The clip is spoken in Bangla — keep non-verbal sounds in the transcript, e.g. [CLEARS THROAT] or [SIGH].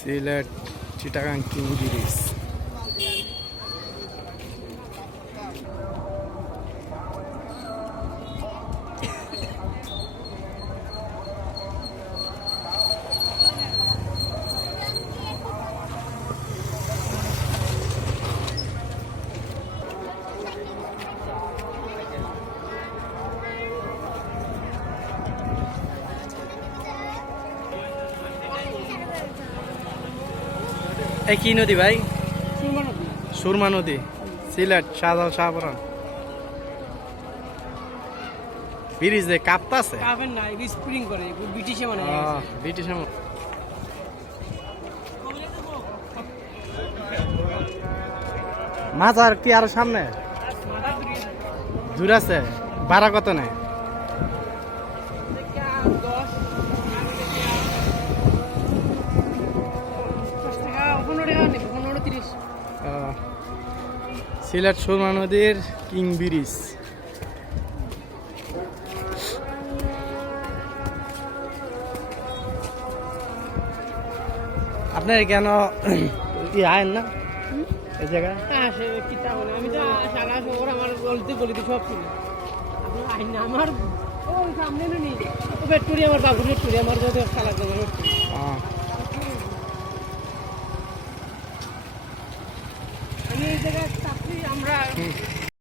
সিলেট চিটাগাং কিং ব্রিজ এই কি নদী ভাই? সুরমা নদী। সিলেট শাহজাল শাহপুরান। ব্রিজে কাঁপতাছে কাপের না এগুলো স্প্রিং করে ব্রিটিশে মানে ব্রিটিশ আমল মাজার কি আরও সামনে? দূর। আছে ভাড়া কত নেয়? সিলেট সুরমা নদীর কিং ব্রিজ। আপনার কেন [CLEARS THROAT] ই আয়েন না? এই আসে মানে আমি তো সারা শহর আমার গলিতে গলিতে সব ছিল আইন না আমার? সামনে নি ও পেট্টুরি আমার বাবুর আমার যত Right.